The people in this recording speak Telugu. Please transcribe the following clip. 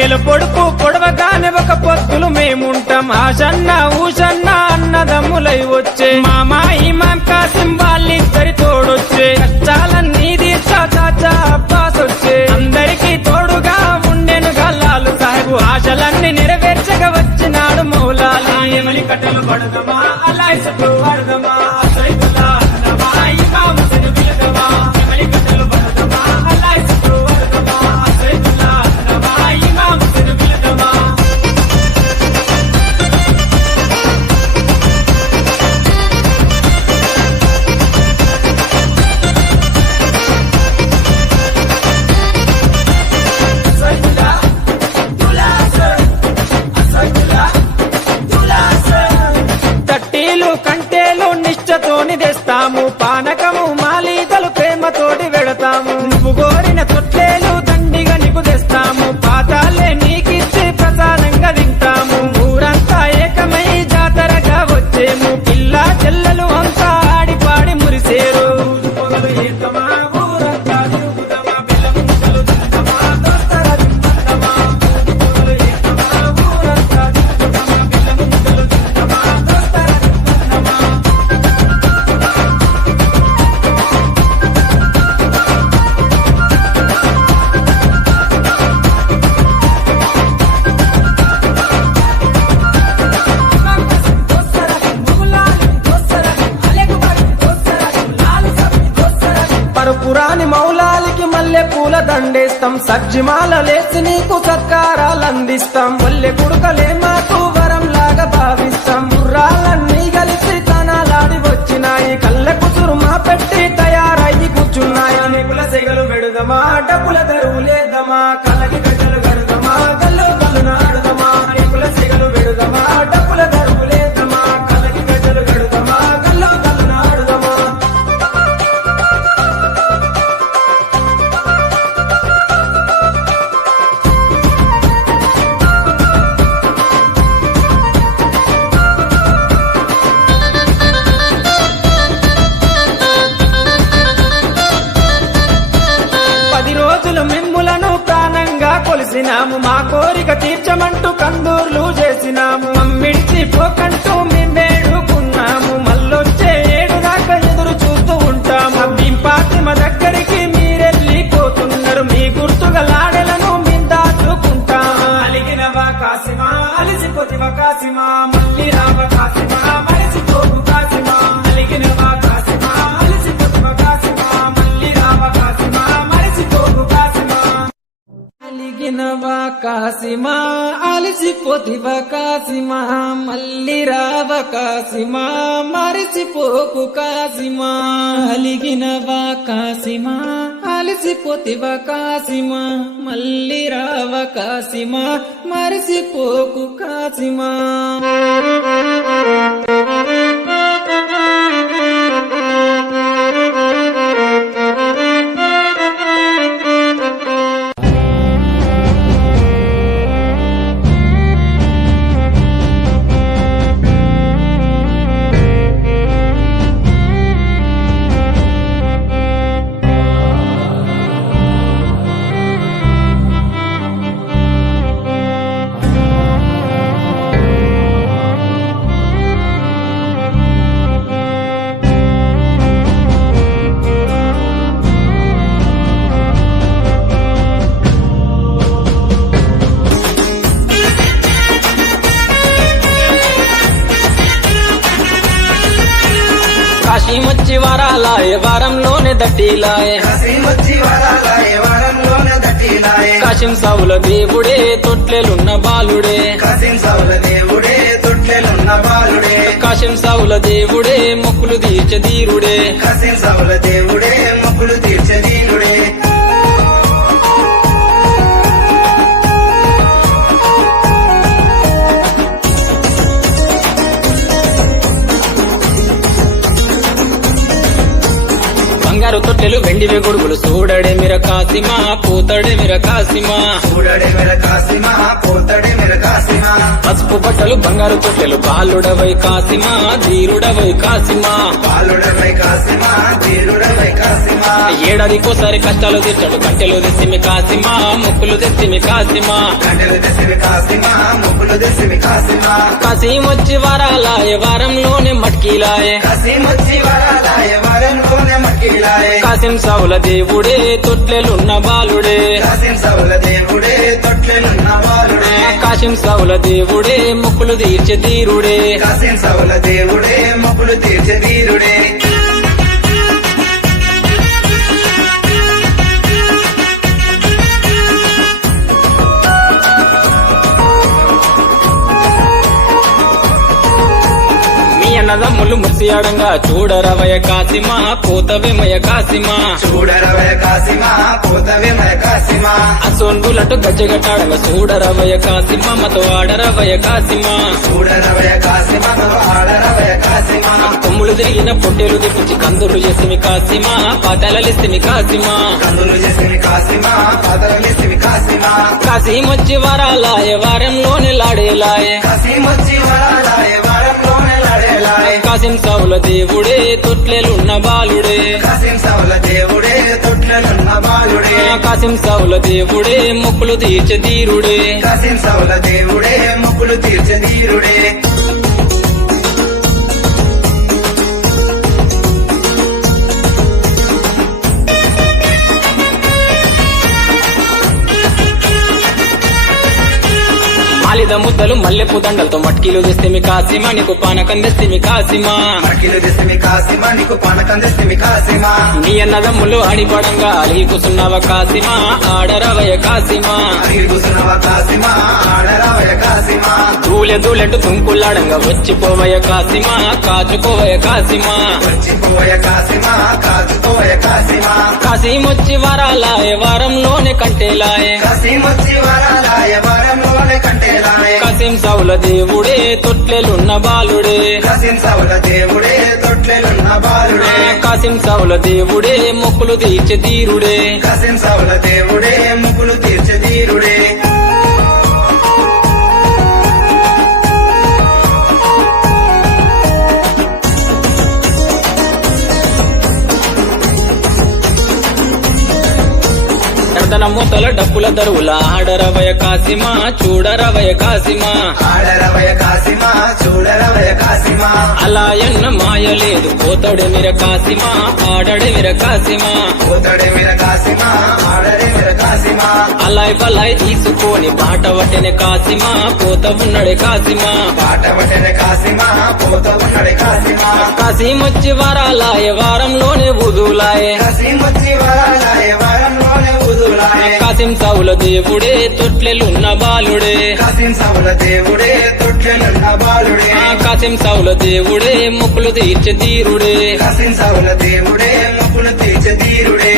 నెల పొడుపు పొడవగానే ఒక పొత్తులు మేముంటాం ఆశన్న ఊషన్న అన్నదమ్ములై వచ్చే మామా ఇమాం కాసిం వాళ్ళిద్దరి తోడొచ్చే కష్టాలన్నీ తీర్చా చాచా అబ్బాస్ వచ్చే అందరికీ తోడుగా ఉండెను గల్లాలు సాహెబు ఆశలన్నీ నెరవేర్చగా వచ్చినాడు మౌలాలి ఎమలి కట్టలు పడదమా అల్లాహ్ సబ్రు వరదమా అసైతుల్లా అన్నమా ఇమాం హుస్సేన్ బిలదమా ఎమలి కట్టలు పడదమా అల్లాహ్ సబ్రు వరదమా అసైతుల్లా అన్నమా ఇమాం హుస్సేన్ బిలదమా కంటేలు నిష్టతోని తెస్తాము పానకము మాలీతలు ప్రేమతోటి వెడతాము నువ్వు కోరిన తొట్లేలు దండిగా నీకు తెస్తాము పాతాలే నీకిచ్చి ప్రసాదంగా తింటాము ఊరంతా ఏకమై జాతరగా వచ్చేము పిల్ల చెల్లెలు అంతా ఆడి పాడి మురిసేరు పొగలు ఏకమా ఊరంతా తిరుగుదమా బెల్లముంటలు తిందమా దోస్తర తిందమా పొగలు ఏకమా ఊరంతా తిరుగుదమా బెల్లముంటలు తిందమా దోస్తర పురాని మౌలాలికి మల్లె పూల దండేస్తాం సజ్జిమాల లేచి నీకు సత్కారాలు అందిస్తాం మల్లె కుడుకలే మాకు వరం లాగా భావిస్తాం గుర్రాలన్నీ కలిసి తనాలాడి వచ్చినాయి కళ్ళ కుతురు మా పెట్టి తయారయ్యి కూర్చున్నాయి నెకుల సెగలు పెడుదమా డబ్బుల తెరువు లేదమా కలకి గజలు గడుదమా గల్లు గల్లు నాడుదమా నెకుల సెగలు పెడుదమా డబ్బుల తెరువు లేదమా కలకి గజలు గడుదమా గల్లు గల్లు నాడుదమా మిమ్ములను ప్రాణంగా కొలిసినాము మా కోరిక తీర్చమంటూ కందూర్లు చేసినాము మమ్మిడిచి పోకంటూ మేము వేడుకున్నాము మళ్ళొచ్చే ఏడు దాకా ఎదురు చూస్తూ ఉంటాము మీ పాతిమ దగ్గరికి మీరెళ్ళిపోతున్నారు మీ గుర్తుగా లాడెలను మేము దాచుకుంటాము అలిగినవా కాసిమా అలిసిపోతివా కాసిమా మళ్ళీ రావ కాసిమా మరిసిపోకు కాసిమా అలిగినవా కాసిమా అలిసిపోతివా కాసిమా మళ్ళీ రావ కాసిమా మరిసిపోకు అలిగినవా కాసిమా అలిసిపోతివా కాసిమా మళ్ళీ రావ కాసిమా మరిసిపోకు కాసిమా అలిగినవా కాసిమా అలిసిపోతివా కాసిమా మళ్ళీ రావ కాసిమా మరిసిపోకు కాసిమా కాశీమొచ్చి వరాలాయే వారంలోనే దట్టిలాయే కాశీం సౌల దేవుడే తొట్లెలున్న బాలుడే కాశీం సౌల దేవుడే మొక్కులు తీర్చదీరుడే బంగారు తొట్టెలు వెండివే గొడుగులు చూడడే మిర కాసిమా పోతడే మిర కాసిమా చూడడే మెర కాసిమా పోతడే మెర కాసిమా పసుపు బట్టలు బంగారు తొట్టెలు బాలుడవై కాసిమా ధీరుడవై కాసిమా బాలుడవై కాసిమా ధీరుడవై కాసిమా ఏడాదికోసారి కష్టాలు తెచ్చాడు కంటెలు తెచ్చిమి కాసిమా ముక్కులు తెచ్చిమి కాసిమా గంటలు దశమి కాసిమా ముక్కులు దశమి కాసిమా కాసిమొచ్చి వారాలాయ వారంలోనే మట్కీలాయే కాసిమొచ్చి వరాలాయ వరంలోనే మక్కిలాయే కాసిం సౌల దేవుడే తొట్లెలున్న బాలుడే కాసిం సౌల దేవుడే తొట్లెలున్న బాలుడే కాసిం సౌల దేవుడే ముక్కులు తీర్చే తీరుడే కాసిం సౌల దేవుడే మొక్కులు తీర్చే వీరుడే మీ అన్నదమ్ములు ముసియాడంగా చూడరవయ కాసిమా పోతవేమయ కాసిమా చూడరవయ కాసిమా పోతవే మయ కాసిమా అసోన్బులటు గజ్జగట్టాడంగా చూడరవయ కాసిమా మతో ఆడరవయ కాసిమా చూడరవయ కాసిమా ఆడరవయ కాసిమా కొమ్ములు తిరిగిన పొట్టేలు తెప్పించి కందులు చేసిమి కాసిమా పాతాలలిస్తిమి కాసిమా కందులు చేసిమి కాసిమా పాతరలిసిమి కాసిమా కాసిమొచ్చి వారాలాయ వారంలోనే లాడేలాయే కాసిమొచ్చి వరాలాయ వరంలోనే లడేలాయ కాసిం సౌల దేవుడే తొట్లెలున్న బాలుడే కాసిం సౌల దేవుడే తొట్లెలున్న బాలుడే కాసిం సౌల దేవుడే మొక్కులు తీర్చే తీరుడే కాసిం సౌల దేవుడే మొక్కులు తీర్చే వీరుడే మాలిద ముద్దలు మల్లెపు దండలతో మట్కీలు తెస్తేమి కాసిమా నీకు పానకం తెస్తేమి కాసిమా మకిలు దశమి కాసిమా నీకు పానకం దశమి కాసిమా నీ అన్నదమ్ములు అడిపడంగా అలిగి కూసున్నావ కాసిమా ఆడరవయ కాసిమా అడిగి కూసున్నవ కాసిమా ఆడరవయ కాసిమా దూలె దూలెట్టు తుంకులాడంగా వచ్చిపోవయ కాసిమా కాచుకోవయ కాసిమా వచ్చిపోయ కాసిమా కాచుకోయ కాసిమా కాసిమొచ్చి వారాలాయ వారంలోనే కంటేలాయే కాసిమొచ్చి వరాలాయ వరంలోనే కంటేలాయ కాసిం సౌల దేవుడే తొట్లెలున్న బాలుడే కాసిం సౌల దేవుడే తొట్లెలున్న బాలుడే కాసిం సౌల దేవుడే మొక్కులు తీర్చే తీరుడే కాసిం సౌల దేవుడే ముక్కులు తీర్చే వీరుడే ఎడతన మూతల డప్పుల దరువుల ఆడరవయ కాసిమా చూడరవయ కాసిమా ఆడరవయ కాసిమా చూడరవయ కాసిమా అలా ఎన్న మాయ లేదు పోతడే మిర కాసిమా ఆడడే మిర కాసిమా పోతడే మిర కాసిమా ఆడడే మిర కాసిమా అలాయ్ బలాయ్ తీసుకొని బాట వట్టెనే కాసిమా పోత ఉన్నడే కాసిమా పాట పట్టెనే కాసిమా పోత ఉన్నడే కాసిమా కాసిమొచ్చి వారాలాయ వారంలోనే ఉదులాయే కాసిమొచ్చి వరాలాయ వరంలోనే ఉదులాయ కాసిం సౌల దేవుడే తొట్లెలున్న బాలుడే కాసిం సౌల దేవుడే తొట్లెలున్న బాలుడే కాసిం సౌల దేవుడే మొక్కులు తీర్చే తీరుడే కాసిం సౌల దేవుడే మొక్కులు తీర్చే తీరుడే